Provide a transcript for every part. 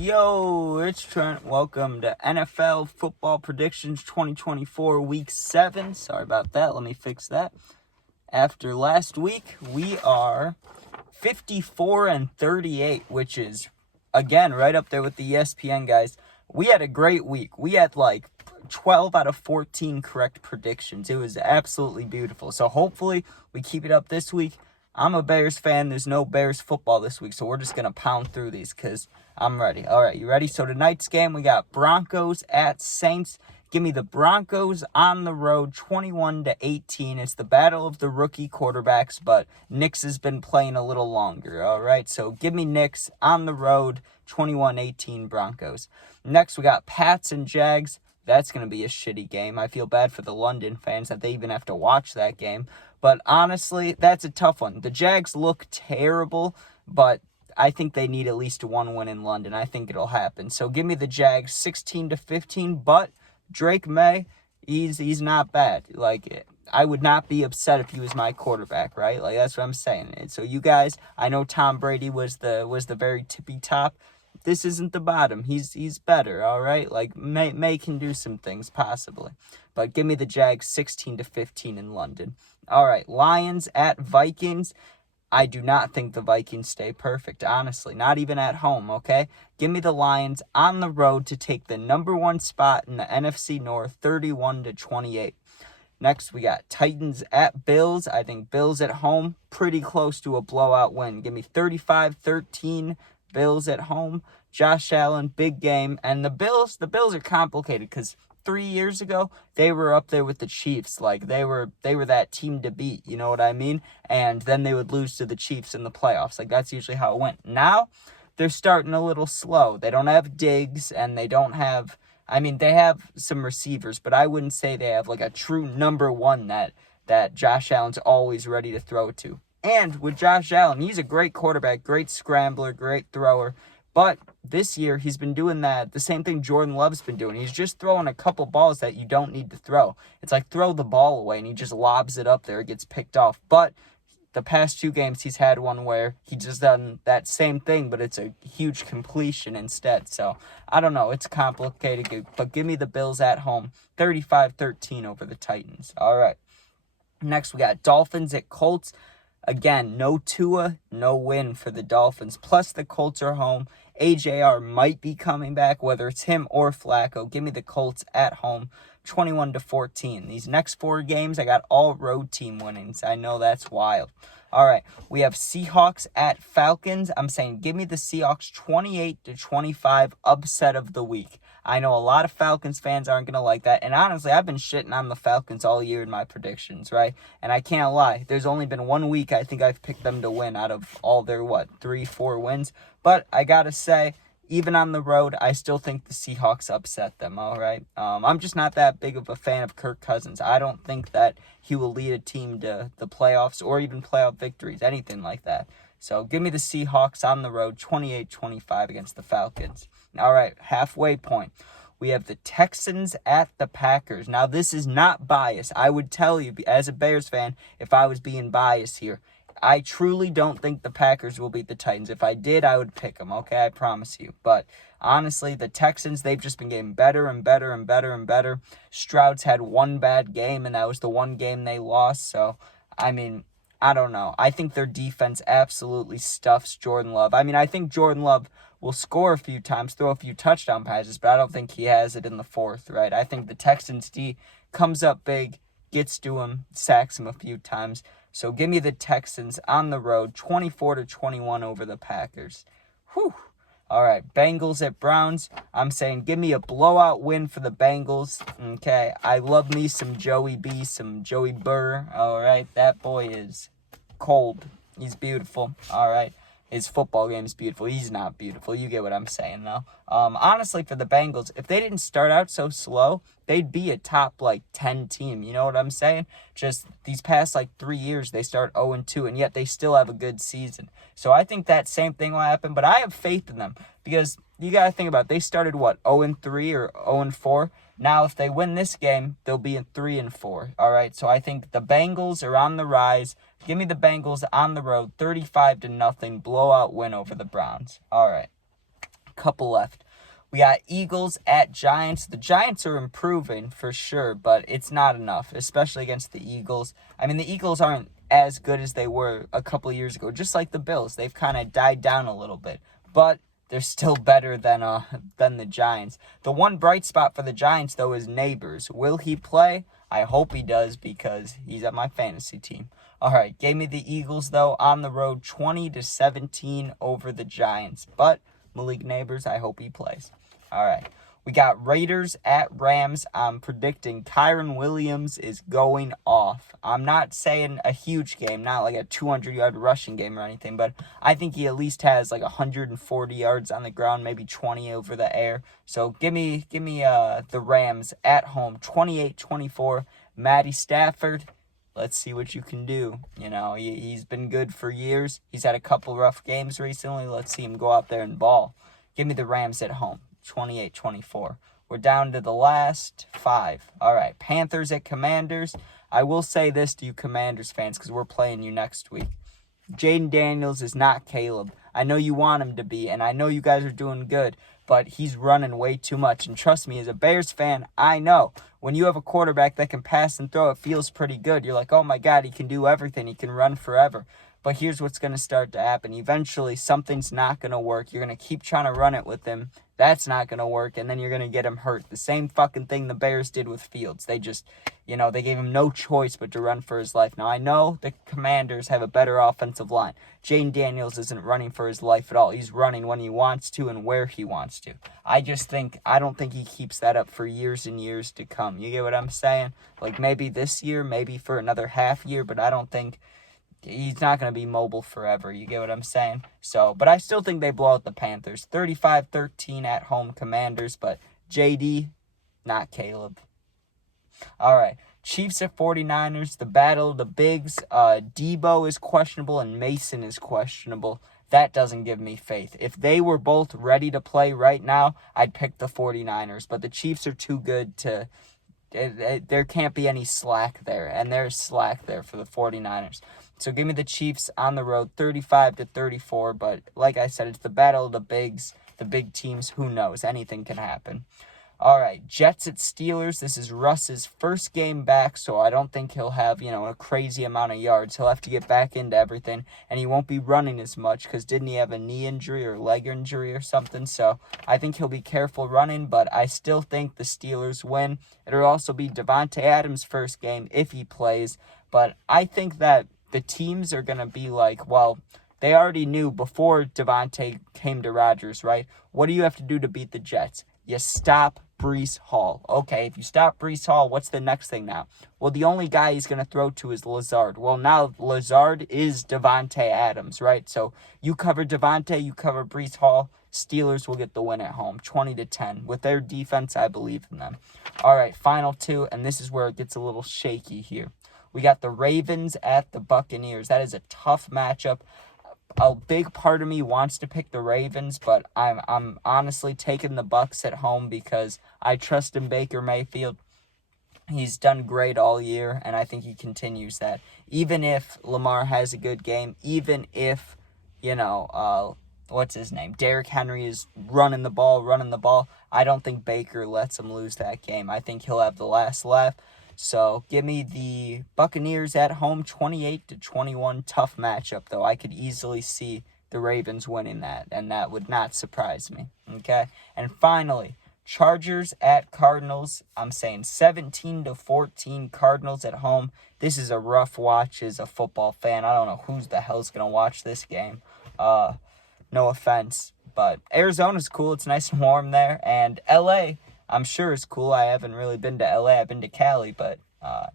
Yo, it's Trent. Welcome to NFL Football Predictions 2024 Week 7. Sorry about that. Let me fix that. After last week, we are 54-38, which is, again, right up there with the ESPN guys. We had a great week. We had like 12 out of 14 correct predictions. It was absolutely beautiful. So hopefully we keep it up this week. I'm a Bears fan. There's no Bears football this week, so we're just going to pound through these because I'm ready. All right, you ready? So tonight's game, we got Broncos at Saints. Give me the Broncos on the road, 21-18. It's the battle of the rookie quarterbacks, but Nix has been playing a little longer, all right? So give me Nix on the road, 21-18 Broncos. Next, we got Pats and Jags. That's going to be a shitty game. I feel bad for the London fans that they even have to watch that game. But honestly, that's a tough one. The Jags look terrible, but I think they need at least one win in London. I think it'll happen. So give me the Jags 16-15, but Drake May, he's not bad. Like, I would not be upset if he was my quarterback, right? Like, that's what I'm saying. And so you guys, I know Tom Brady was the very tippy top. This isn't the bottom. He's better, all right? Like, May can do some things, possibly. But give me the Jags 16-15 in London. All right, Lions at Vikings. I do not think the Vikings stay perfect, honestly. Not even at home, okay? Give me the Lions on the road to take the number one spot in the NFC North, 31-28. Next, we got Titans at Bills. I think Bills at home, pretty close to a blowout win. Give me 35-13, Bills at home. Josh Allen, big game. And the Bills are complicated because 3 years ago, they were up there with the Chiefs. Like, they were that team to beat, you know what I mean? And then they would lose to the Chiefs in the playoffs. Like, that's usually how it went. Now, they're starting a little slow. They don't have Diggs, and they don't have... I mean, they have some receivers, but I wouldn't say they have, like, a true number one that Josh Allen's always ready to throw to. And with Josh Allen, he's a great quarterback, great scrambler, great thrower. But this year, he's been doing the same thing Jordan Love's been doing. He's just throwing a couple balls that you don't need to throw. It's like throw the ball away, and he just lobs it up there. It gets picked off. But the past 2 games, he's had one where he just done that same thing, but it's a huge completion instead. So, I don't know. It's complicated, but give me the Bills at home, 35-13 over the Titans. All right. Next, we got Dolphins at Colts. Again, no Tua, no win for the Dolphins. Plus, the Colts are home. AJR might be coming back, whether it's him or Flacco. Give me the Colts at home, 21-14. These next 4 games, I got all road team winnings. I know that's wild. All right, we have Seahawks at Falcons. I'm saying give me the Seahawks 28-25 upset of the week. I know a lot of Falcons fans aren't going to like that. And honestly, I've been shitting on the Falcons all year in my predictions, right? And I can't lie. There's only been 1 week I think I've picked them to win out of all their, 3-4 wins. But I got to say, even on the road, I still think the Seahawks upset them, all right? I'm just not that big of a fan of Kirk Cousins. I don't think that he will lead a team to the playoffs or even playoff victories, anything like that. So give me the Seahawks on the road, 28-25 against the Falcons. All right, halfway point. We have the Texans at the Packers. Now, this is not bias. I would tell you, as a Bears fan, if I was being biased here, I truly don't think the Packers will beat the Titans. If I did, I would pick them, okay? I promise you. But honestly, the Texans, they've just been getting better and better and better and better. Stroud's had one bad game, and that was the one game they lost. So, I mean, I don't know. I think their defense absolutely stuffs Jordan Love. I mean, I think Jordan Love will score a few times, throw a few touchdown passes, but I don't think he has it in the fourth, right? I think the Texans D comes up big, gets to him, sacks him a few times. So give me the Texans on the road, 24-21 over the Packers. Whew. All right, Bengals at Browns. I'm saying give me a blowout win for the Bengals. Okay, I love me some Joey B, some Joey Burr. All right, that boy is cold. He's beautiful. All right. His football game is beautiful. He's not beautiful. You get what I'm saying, though. Honestly, for the Bengals, if they didn't start out so slow, they'd be a top, 10 team. You know what I'm saying? Just these past, 3 years, they start 0-2, and yet they still have a good season. So I think that same thing will happen, but I have faith in them because you got to think about it. They started, 0-3 or 0-4? Now, if they win this game, they'll be in 3-4. All right, so I think the Bengals are on the rise. Give me the Bengals on the road, 35-0, blowout win over the Browns. All right. couple left. We got Eagles at Giants. The Giants are improving for sure, but it's not enough, especially against the Eagles. I mean, the Eagles aren't as good as they were a couple years ago, just like the Bills. They've kind of died down a little bit, but they're still better than the Giants. The one bright spot for the Giants, though, is Neighbors. Will he play? I hope he does because he's at my fantasy team. All right, gave me the Eagles, though, on the road, 20-17 over the Giants. But Malik Neighbors, I hope he plays. All right, we got Raiders at Rams. I'm predicting Kyren Williams is going off. I'm not saying a huge game, not like a 200-yard rushing game or anything, but I think he at least has like 140 yards on the ground, maybe 20 over the air. So give me the Rams at home, 28-24. Matty Stafford, let's see what you can do. You know, he's been good for years. He's had a couple rough games recently. Let's see him go out there and ball. Give me the Rams at home. 28-24. We're down to the last 5. All right, Panthers at Commanders. I will say this to you Commanders fans because we're playing you next week. Jaden Daniels is not Caleb. I know you want him to be, and I know you guys are doing good, but he's running way too much. And trust me, as a Bears fan, I know when you have a quarterback that can pass and throw, it feels pretty good. You're like, oh my God, he can do everything. He can run forever. But here's what's going to start to happen. Eventually, something's not going to work. You're going to keep trying to run it with him. That's not going to work, and then you're going to get him hurt. The same fucking thing the Bears did with Fields. They just, they gave him no choice but to run for his life. Now, I know the Commanders have a better offensive line. Jaden Daniels isn't running for his life at all. He's running when he wants to and where he wants to. I don't think he keeps that up for years and years to come. You get what I'm saying? Like, maybe this year, maybe for another half year, but I don't think he's not going to be mobile forever. You get what I'm saying? So, but I still think they blow out the Panthers. 35-13 at home Commanders, but JD, not Caleb. All right. Chiefs at 49ers, the battle of the bigs. Debo is questionable and Mason is questionable. That doesn't give me faith. If they were both ready to play right now, I'd pick the 49ers. But the Chiefs are too good to... there can't be any slack there, and there's slack there for the 49ers. So give me the Chiefs on the road, 35-34. But like I said, it's the battle of the bigs, the big teams. Who knows? Anything can happen. All right, Jets at Steelers. This is Russ's first game back, so I don't think he'll have, a crazy amount of yards. He'll have to get back into everything, and he won't be running as much because didn't he have a knee injury or leg injury or something? So I think he'll be careful running, but I still think the Steelers win. It'll also be Davante Adams' first game if he plays, but I think that the teams are going to be like, well, they already knew before Davante came to Rodgers, right? What do you have to do to beat the Jets? You stop Breece Hall. Okay, if you stop Breece Hall, what's the next thing now? Well, the only guy he's going to throw to is Lazard. Well, now Lazard is Davante Adams, right? So you cover Davante, you cover Breece Hall. Steelers will get the win at home, 20-10. With their defense, I believe in them. All right, final 2, and this is where it gets a little shaky here. We got the Ravens at the Buccaneers. That is a tough matchup. A big part of me wants to pick the Ravens, but I'm honestly taking the Bucs at home because I trust in Baker Mayfield. He's done great all year, and I think he continues that. Even if Lamar has a good game, even if, what's his name? Derrick Henry is running the ball. I don't think Baker lets him lose that game. I think he'll have the last laugh. So give me the Buccaneers at home, 28-21. Tough matchup, though. I could easily see the Ravens winning that, and that would not surprise me. Okay? And finally, Chargers at Cardinals. I'm saying 17-14 Cardinals at home. This is a rough watch as a football fan. I don't know who the hell's going to watch this game. No offense, but Arizona's cool. It's nice and warm there. And LA, I'm sure it's cool. I haven't really been to LA. I've been to Cali, but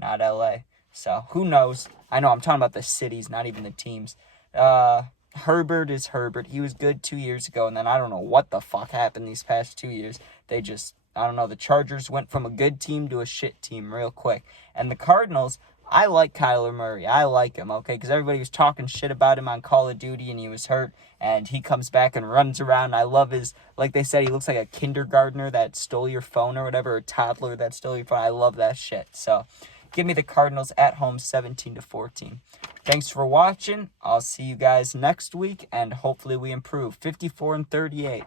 not LA. So who knows? I know I'm talking about the cities, not even the teams. Herbert is Herbert. He was good 2 years ago, and then I don't know what the fuck happened these past 2 years. I don't know. The Chargers went from a good team to a shit team real quick. And the Cardinals, I like Kyler Murray. I like him, okay? Because everybody was talking shit about him on Call of Duty, and he was hurt. And he comes back and runs around. I love his, like they said, he looks like a kindergartner that stole your phone or whatever, or a toddler that stole your phone. I love that shit. So give me the Cardinals at home, 17-14. Thanks for watching. I'll see you guys next week, and hopefully we improve. 54-38.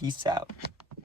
Peace out.